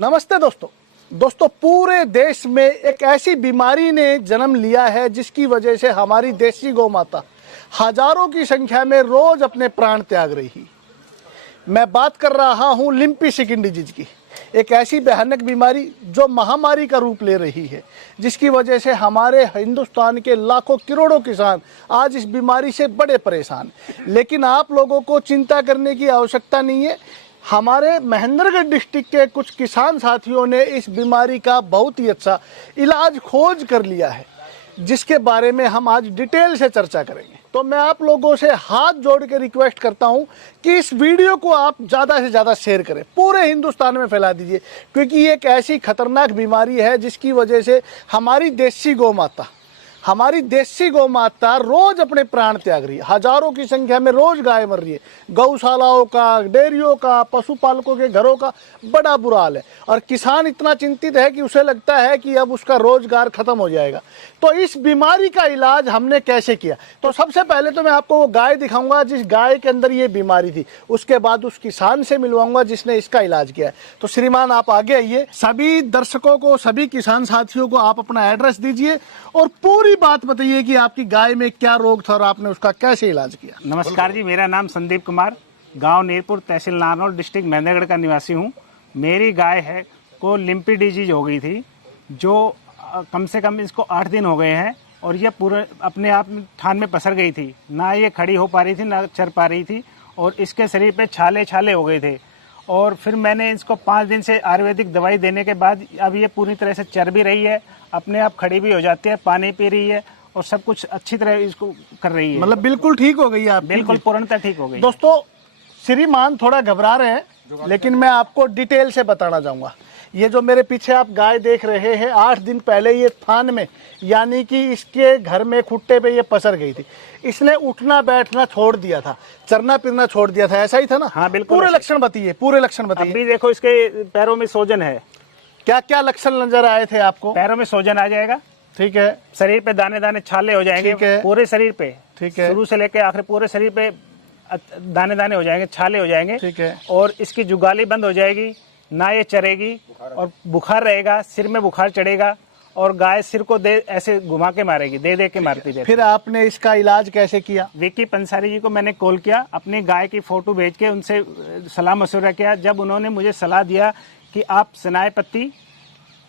नमस्ते दोस्तों पूरे देश में एक ऐसी बीमारी ने जन्म लिया है जिसकी वजह से हमारी देसी गौ माता हजारों की संख्या में रोज अपने प्राण त्याग रही। मैं बात कर रहा हूं लिम्पी स्किन डिजीज की, एक ऐसी भयानक बीमारी जो महामारी का रूप ले रही है, जिसकी वजह से हमारे हिंदुस्तान के लाखों करोड़ों किसान आज इस बीमारी से बड़े परेशान। लेकिन आप लोगों को चिंता करने की आवश्यकता नहीं है। हमारे महेंद्रगढ़ डिस्ट्रिक्ट के कुछ किसान साथियों ने इस बीमारी का बहुत ही अच्छा इलाज खोज कर लिया है, जिसके बारे में हम आज डिटेल से चर्चा करेंगे। तो मैं आप लोगों से हाथ जोड़ के रिक्वेस्ट करता हूं कि इस वीडियो को आप ज़्यादा से ज़्यादा शेयर करें, पूरे हिंदुस्तान में फैला दीजिए, क्योंकि ये एक ऐसी खतरनाक बीमारी है जिसकी वजह से हमारी देसी गौ माता रोज अपने प्राण त्याग रही है। हजारों की संख्या में रोज गाय मर रही है। गौशालाओं का, डेयरियों का, पशुपालकों के घरों का बड़ा बुरा हाल है और किसान इतना चिंतित है कि उसे लगता है कि अब उसका रोजगार खत्म हो जाएगा। तो इस बीमारी का इलाज हमने कैसे किया, तो सबसे पहले तो मैं आपको वो गाय दिखाऊंगा जिस गाय के अंदर ये बीमारी थी, उसके बाद उस किसान से मिलवाऊंगा जिसने इसका इलाज किया है। तो श्रीमान आप आगे आइए। सभी दर्शकों को, सभी किसान साथियों को आप अपना एड्रेस दीजिए और पूरी बात बताइए कि आपकी गाय में क्या रोग था और आपने उसका कैसे इलाज किया। नमस्कार जी, मेरा नाम संदीप कुमार, गांव नीरपुर, तहसील नारनौल, डिस्ट्रिक्ट महेंद्रगढ़ का निवासी हूं। मेरी गाय है को लिम्पी डिजीज हो गई थी, जो कम से कम इसको 8 दिन हो गए हैं और ये पूरे अपने आप थान में पसर गई थी। ना ये खड़ी हो पा रही थी, ना चर पा रही थी और इसके शरीर पे छाले छाले हो गए थे। और फिर मैंने इसको 5 दिन से आयुर्वेदिक दवाई देने के बाद अब ये पूरी तरह से चर भी रही है, अपने आप खड़ी भी हो जाती है, पानी पी रही है और सब कुछ अच्छी तरह इसको कर रही है। मतलब बिल्कुल ठीक हो गई आप? बिल्कुल पूर्णतः ठीक हो गई। दोस्तों श्रीमान थोड़ा घबरा रहे हैं, लेकिन मैं आपको डिटेल से बताना चाहूंगा। ये जो मेरे पीछे आप गाय देख रहे हैं, 8 दिन पहले ये थान में, यानी कि इसके घर में खुट्टे पे ये पसर गई थी। इसने उठना बैठना छोड़ दिया था, चरना फिरना छोड़ दिया था, ऐसा ही था ना? हाँ बिल्कुल। पूरे लक्षण बताइए, पूरे लक्षण बताइए। अभी देखो इसके पैरों में सोजन है। क्या क्या लक्षण नजर आए थे आपको? पैरों में सोजन आ जाएगा, ठीक है। शरीर पे दाने दाने छाले हो जाएंगे, ठीक है। पूरे शरीर पे, ठीक है। शुरू से लेकर आखिर पूरे शरीर पे दाने दाने हो जाएंगे, छाले हो जाएंगे, ठीक है। और इसकी जुगाली बंद हो जाएगी, ना ये चरेगी और बुखार रहेगा, सिर में बुखार चढ़ेगा और गाय सिर को दे ऐसे घुमा के मारेगी, दे के मारती जाएगी। फिर आपने इसका इलाज कैसे किया? विकी पंसारी जी को मैंने कॉल किया, अपनी गाय की फोटो भेज के उनसे सलाह मशवरा किया। जब उन्होंने मुझे सलाह दिया कि आप सनाए पत्ती,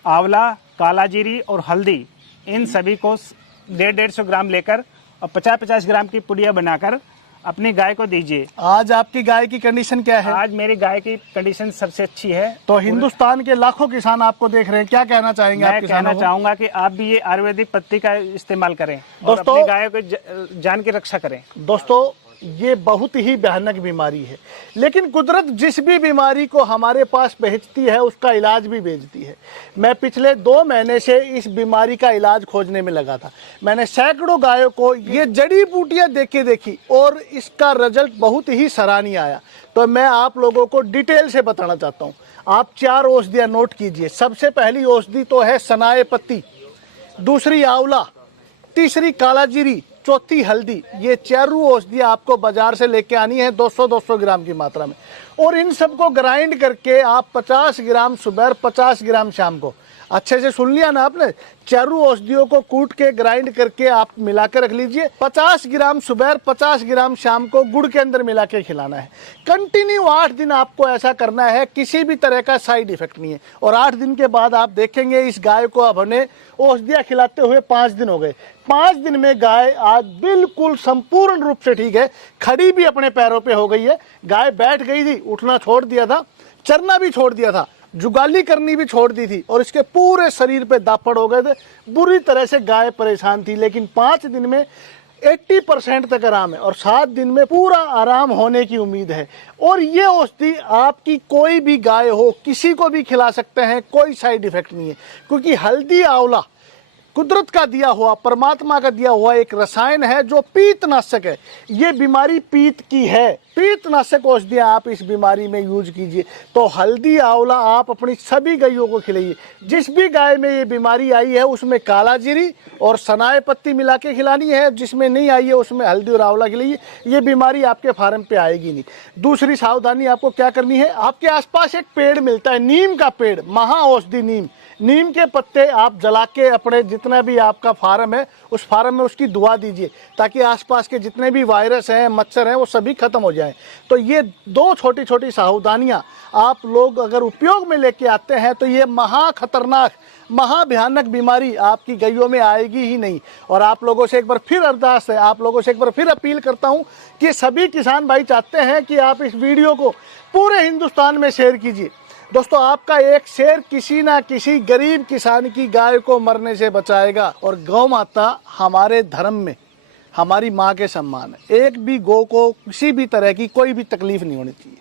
आंवला, काला जीरी और हल्दी, इन सभी को 150 ग्राम लेकर और 50-50 ग्राम की पुड़िया बनाकर अपनी गाय को दीजिए। आज आपकी गाय की कंडीशन क्या है? आज मेरी गाय की कंडीशन सबसे अच्छी है। तो हिंदुस्तान के लाखों किसान आपको देख रहे हैं, क्या कहना चाहेंगे? मैं कहना चाहूंगा कि आप भी ये आयुर्वेदिक पत्ती का इस्तेमाल करें और दोस्तों, अपनी गायों को जान की रक्षा करें। दोस्तों ये बहुत ही भयानक बीमारी है, लेकिन कुदरत जिस भी बीमारी को हमारे पास भेजती है उसका इलाज भी भेजती है। मैं पिछले 2 महीने से इस बीमारी का इलाज खोजने में लगा था। मैंने सैकड़ों गायों को ये जड़ी बूटियां देखी और इसका रिजल्ट बहुत ही सराहनीय आया। तो मैं आप लोगों को डिटेल से बताना चाहता हूँ। आप 4 औषधियाँ नोट कीजिए। सबसे पहली औषधि तो है सनाए पत्ती, दूसरी आंवला, तीसरी काला जीरी, चौथी हल्दी। ये 4 औषधियाँ आपको बाजार से लेके आनी है 200-200 ग्राम की मात्रा में, और इन सबको ग्राइंड करके आप 50 ग्राम सुबह, 50 ग्राम शाम को, अच्छे से सुन लिया ना आपने, 4 औषधियों को कूट के ग्राइंड करके आप मिला के रख लीजिए। 50 ग्राम सुबह, 50 ग्राम शाम को गुड़ के अंदर मिला के खिलाना है। कंटिन्यू 8 दिन आपको ऐसा करना है, किसी भी तरह का साइड इफेक्ट नहीं है। और 8 दिन के बाद आप देखेंगे इस गाय को अब हमने औषधियाँ खिलाते हुए 5 दिन हो गए। 5 दिन में गाय आज बिल्कुल संपूर्ण रूप से ठीक है, खड़ी भी अपने पैरों पे हो गई है। गाय बैठ गई थी, उठना छोड़ दिया था, चरना भी छोड़ दिया था, जुगाली करनी भी छोड़ दी थी और इसके पूरे शरीर पे दापड़ हो गए थे। बुरी तरह से गाय परेशान थी, लेकिन 5 दिन में 80% तक आराम है और 7 दिन में पूरा आराम होने की उम्मीद है। और ये औषधि आपकी कोई भी गाय हो, किसी को भी खिला सकते हैं, कोई साइड इफेक्ट नहीं है, क्योंकि हल्दी, आंवला कुदरत का दिया हुआ, परमात्मा का दिया हुआ एक रसायन है जो पीतनाशक है। ये बीमारी पीत की है, पीतनाशक औषधियाँ आप इस बीमारी में यूज कीजिए। तो हल्दी आंवला आप अपनी सभी गायों को खिलाइए। जिस भी गाय में ये बीमारी आई है उसमें काला जीरी और सनाए पत्ती मिला के खिलानी है, जिसमें नहीं आई है उसमें हल्दी और आंवला खिलाइए। ये बीमारी आपके फार्म पे आएगी नहीं। दूसरी सावधानी आपको क्या करनी है, आपके आसपास एक पेड़ मिलता है, नीम का पेड़, महा औषधि नीम। नीम के पत्ते आप जला के अपने जितना भी आपका फार्म है उस फार्म में उसकी दुआ दीजिए, ताकि आसपास के जितने भी वायरस हैं, मच्छर हैं, वो सभी खत्म हो जाएं। तो ये दो छोटी छोटी सावधानियां आप लोग अगर उपयोग में लेके आते हैं तो ये महा खतरनाक, महा भयानक बीमारी आपकी गायों में आएगी ही नहीं। और आप लोगों से एक बार फिर अरदास है, आप लोगों से एक बार फिर अपील करता हूं कि सभी किसान भाई चाहते हैं कि आप इस वीडियो को पूरे हिंदुस्तान में शेयर कीजिए। दोस्तों, आपका एक शेयर किसी ना किसी गरीब किसान की गाय को मरने से बचाएगा। और गौ माता हमारे धर्म में हमारी माँ के सम्मान है। एक भी गौ को किसी भी तरह की कोई भी तकलीफ नहीं होनी चाहिए।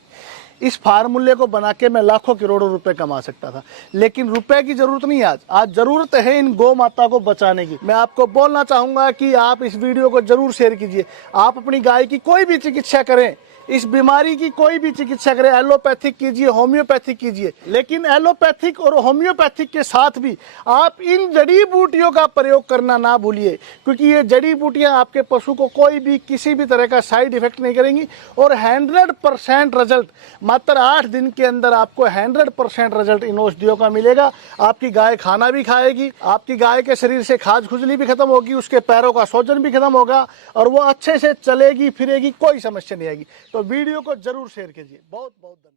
इस फार्मूले को बना के मैं लाखों करोड़ों रुपए कमा सकता था, लेकिन रुपए की जरूरत नहीं। आज जरूरत है इन गौ माता को बचाने की। मैं आपको बोलना चाहूंगा कि आप इस वीडियो को जरूर शेयर कीजिए। आप अपनी गाय की कोई भी चिकित्सा करें, इस बीमारी की कोई भी चिकित्सा करें, एलोपैथिक कीजिए, होम्योपैथिक कीजिए, लेकिन एलोपैथिक और होम्योपैथिक के साथ भी आप इन जड़ी बूटियों का प्रयोग करना ना भूलिए, क्योंकि ये जड़ी बूटियां आपके पशु को कोई भी किसी भी तरह का साइड इफेक्ट नहीं करेंगी। और 100% रिजल्ट मात्र 8 दिन के अंदर आपको 100% रिजल्ट इन औषधियों का मिलेगा। आपकी गाय खाना भी खाएगी, आपकी गाय के शरीर से खाज खुजली भी खत्म होगी, उसके पैरों का सोजन भी खत्म होगा और वो अच्छे से चलेगी फिरेगी, कोई समस्या नहीं आएगी। तो वीडियो को जरूर शेयर कीजिए। बहुत बहुत धन्यवाद।